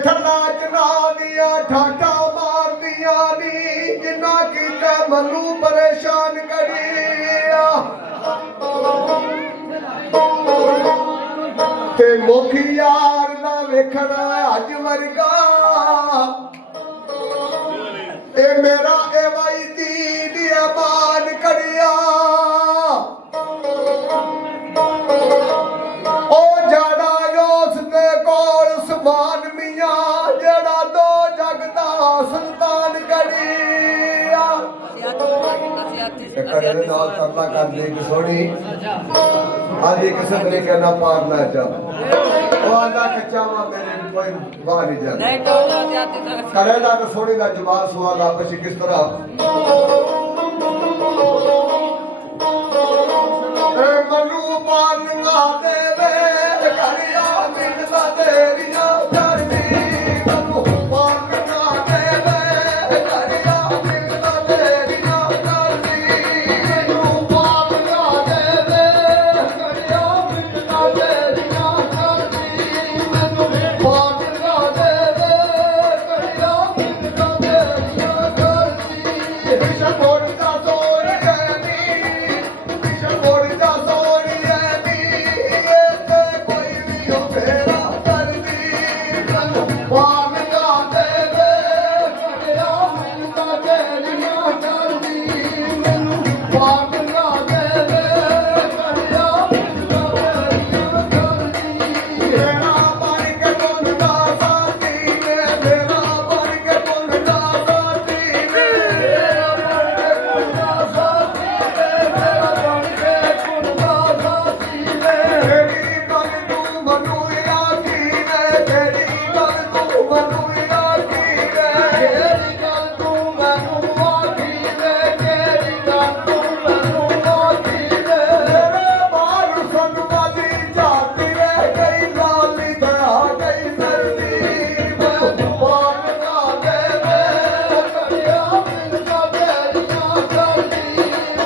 ਠੱਲਾ ਚਨਾ ਦੀਆਂ ਠਾਠਾਂ ਮਾਰਦੀਆਂ ਨੀ ਜਿੰਨਾ ਕੀਤਾ ਮੈਨੂੰ ਪਰੇਸ਼ਾਨ ਕਰੀਆ ਤੇ ਮੁਖੀ ਯਾਰ ਦਾ ਵੇਖਣਾ ਅੱਜ ਵਰਗਾ ਇਹ ਮੇਰਾ ਇਹ ਵਾਈ ਦੀ ਆਬਾਦ ਕਰਿਆ ਉਹ ਜਾਣਾ ਉਸ ਦੇ ਕੋਲ ਸਮਾਨ ਮੀਆਂ ਜਿਹੜਾ ਦੋ ਜਗ ਦਾ ਸੁਲਤਾਨ ਕਰਿਆ ਕੜੇ ਨਾਲ ਕਰਦਾ ਕਰਦੇ ਕਿ ਸੋਹਣੀ ਆਦੀ ਕਿਸੇ ਤਰੀਕੇ ਨਾਲ ਪਾਰ ਨਾ ਜਾ ਉਹ ਆਂਦਾ ਕੱਚਾ ਵਾ ਮੇਰੇ ਕੋਈ ਵਾਹ ਨਹੀਂ ਜਾਂਦਾ ਕੜੇ ਦਾ ਤਾਂ ਸੋਹਣੀ ਦਾ ਜਵਾਬ ਸਵਾਲ ਆਪਸ ਕਿਸ ਤਰ੍ਹਾਂ ਮਨੂੰ ਪਾਨ ਨਾ ਦੇਵੇ ਕਰਿਆ ਮਿਲਦਾ ਤੇਰੀਆਂ ਕਰਦੀ ਮਨੂੰ ਪਾਨ ਨਾ ਦੇਵੇ ਕਰਿਆ ਮਿਲਦਾ ਤੇਰੀਆਂ ਕਰਦੀ ਮਨੂੰ ਪਾਨ ਨਾ ਦੇਵੇ ਕਰਿਆ ਮਿਲਦਾ ਤੇਰੀਆਂ ਕਰਦੀ ਮਨੂੰ ਪਾਨ ਨਾ ਦੇਵੇ ਕਰਿਆ ਮਿਲਦਾ ਤੇਰੀਆਂ ਕਰਦੀ ਵਿਸ਼ਾ ਕੋਟ ਦਾ ਤੋੜ ਗਈ ਵਿਸ਼ਾ ਕੋਟ ਦਾ ਤੋੜ ਗਈ ਇਹ ਤੇ ਕੋਈ ਵੀ ਉਹ ਫੇਰਾ ਕਰਦੀ ਮਨੂੰ ਪਾਨ ਨਾ ਦੇਵੇ ਕਰਿਆ ਮਿਲਦਾ ਤੇਰੀਆਂ ਕਰਦੀ ਮੈਨੂੰ ਪਾਨ ਨਾ ਦੇਵੇ ਕਰਿਆ ਮਿਲਦਾ ਤੇਰੀਆਂ ਕਰਦੀ ਮੇਰਾ ਬਣ ਕੇ ਤੁੰਦਾ ਸਾਥੀ ਨੇ ਮੇਰਾ ਬਣ ਕੇ ਤੁੰਦਾ ਸਾਥੀ ਨੇ ਮੇਰਾ ਬਣ ਕੇ ਤੁੰਦਾ ਸਾਥੀ ਨੇ ਮੇਰਾ ਬਣ ਕੇ ਤੁੰਦਾ ਸਾਥੀ ਨੇ ਤੇਰੀ ਗੱਲ ਤੂੰ ਮੈਨੂੰ ਆਖੀ ਨੇ ਤੇਰੀ ਗੱਲ ਤੂੰ ਮੈਨੂੰ ਆਖੀ ਨੇ ਤੇਰੀ ਗੱਲ ਤੂੰ ਮੈਨੂੰ ਆਖੀ ਨੇ ਤੇਰੀ ਗੱਲ ਤੂੰ ਮੈਨੂੰ ਆਖੀ ਨੇ ਮੇਰੇ ਬਾਹਰ ਸੁਣਵਾ ਦੀ ਝਾਤੀ ਰਹਿ ਗਈ ਲਾਲੀ ਬਣਾ ਗਈ ਸਰਦੀ ਮੈਨੂੰ ਪਾਨ ਨਾ ਦੇਵੇ ਕਰਿਆ ਮਿਲਦਾ ਤੇਰੀਆਂ ਕਰਦੀ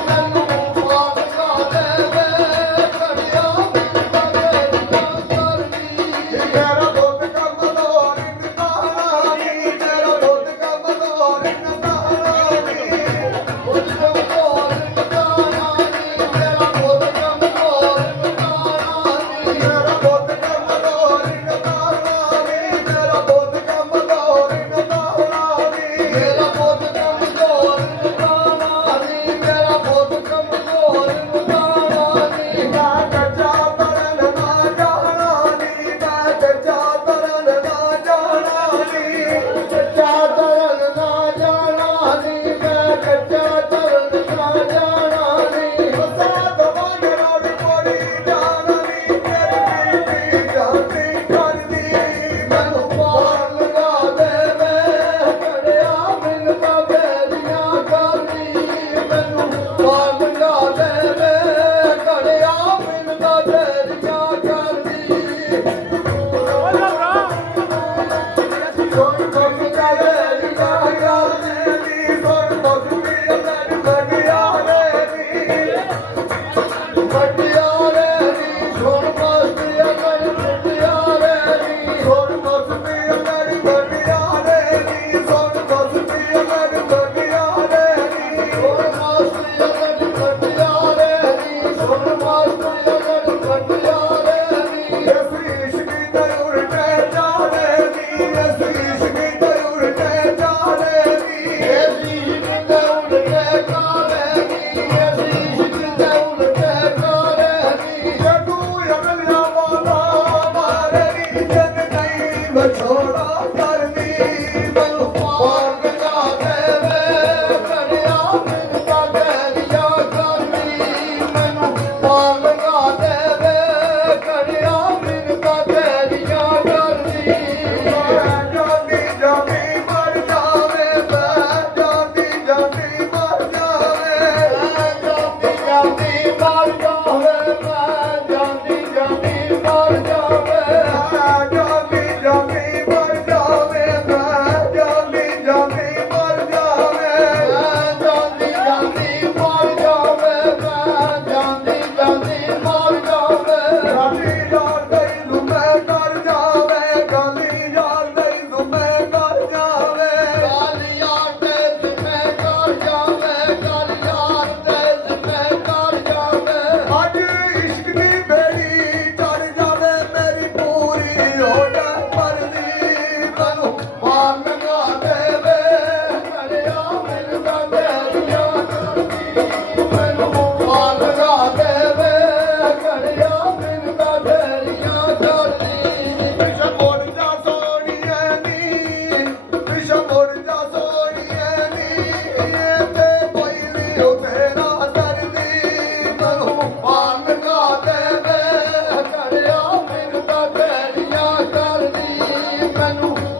ਮੈਨੂੰ ਪਾਨ ਨਾ ਦੇਵੇ ਕਰਿਆ ਮਿਲਦਾ ਤੇਰੀਆਂ ਕਰਦੀ ਤੇਰਾ ਦੁੱਧ ਕੰਮ ਲੋਰੀ ਨਤਾਣੀ ਤੇਰਾ ਦੁੱਧ ਕੰਮ ਲੋਰੀ ਨਤਾਣੀ ਦੁੱਧ ਕੰਮ ਲੋਰੀ ਨਤਾਣੀ ਤੇਰਾ ਦੁੱਧ ਕੰਮ ਲੋਰੀ ਨਤਾਣੀ ਤੇਰਾ ਦੁੱਧ ਕੰਮ ਲੋਰੀ ਨਤਾਣੀ ਤੇਰਾ ਦੁੱਧ ਕੰਮ ਲੋਰੀ ਨਤਾਣੀ ਤੇਰਾ ਦੁੱਧ ਕੰਮ ਲੋਰੀ ਨਤਾਣੀ ਤੇਰਾ ਦੁੱਧ ਕੰਮ ਲੋਰੀ ਨਤਾਣੀ ਮੈਂ ਕੱਚਾ ਤਰਨ ਨਾ ਜਾਣਾ ਨੀ ਮੈਂ ਕੱਚਾ ਤਰਨ ਨਾ ਜਾਣਾ ਨੀ ਕੱਚਾ ਤਰਨ ਨਾ ਜਾਣਾ ਨੀ ਮੈਂ ਕੱਚਾ ਤਰਨ ਨਾ ਜਾਣਾ ਨੀ ਸਾਧ ਵਾਂਗੜਾ ਦੀ ਕੋੜੀ ਜਾਣਾ ਨੀ ਤੇਰੀ ਬੀਬੀ ਜਾਂਦੀ ਕਰਦੀ ਮੈਨੂੰ ਪਾਰ ਲਗਾ ਦੇਵੇ ਕੜਿਆ ਮਿਲਦਾ ਤੇਰੀਆਂ ਕਰਦੀ ਮੈਨੂੰ ਪਾਰ ਲਗਾ ਦੇਵੇ ਕੜਿਆ ਮਿਲਦਾ ਤੇਰੀਆਂ ਕਰਦੀ ਸੋਨ ਕੋਲ ਜਾਵੇ ਲੀਲਾ ਕਰਦੀ ਸੋਨ ਕੋਲ ਵੀ ਅੰਦਰ ਵੱਡਿਆ ਰੇ ਵੱਡਿਆ ਰੇ ਸੋਨ ਮਸਤੀ ਅੰਦਰ ਵੱਡਿਆ ਰੇ ਸੋਨ ਮਸਤੀ ਅੰਦਰ ਵੱਡਿਆ ਰੇ ਸੋਨ ਮਸਤੀ ਅੰਦਰ ਵੱਡਿਆ ਰੇ ਸੋਨ ਮਸਤੀ ਅੰਦਰ ਵੱਡਿਆ ਰੇ ਸੋਨ ਮਸਤੀ ਅੰਦਰ ਵੱਡਿਆ ਰੇ ਇਸ ਇਸ਼ਕ ਦੀ ਉਲਟੇ ਜਾਣੇ ਨੀ ਇਸ ਇਸ਼ਕ ਦੀ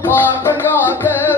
ਮਾਰਦੀਆਂ ਤੇ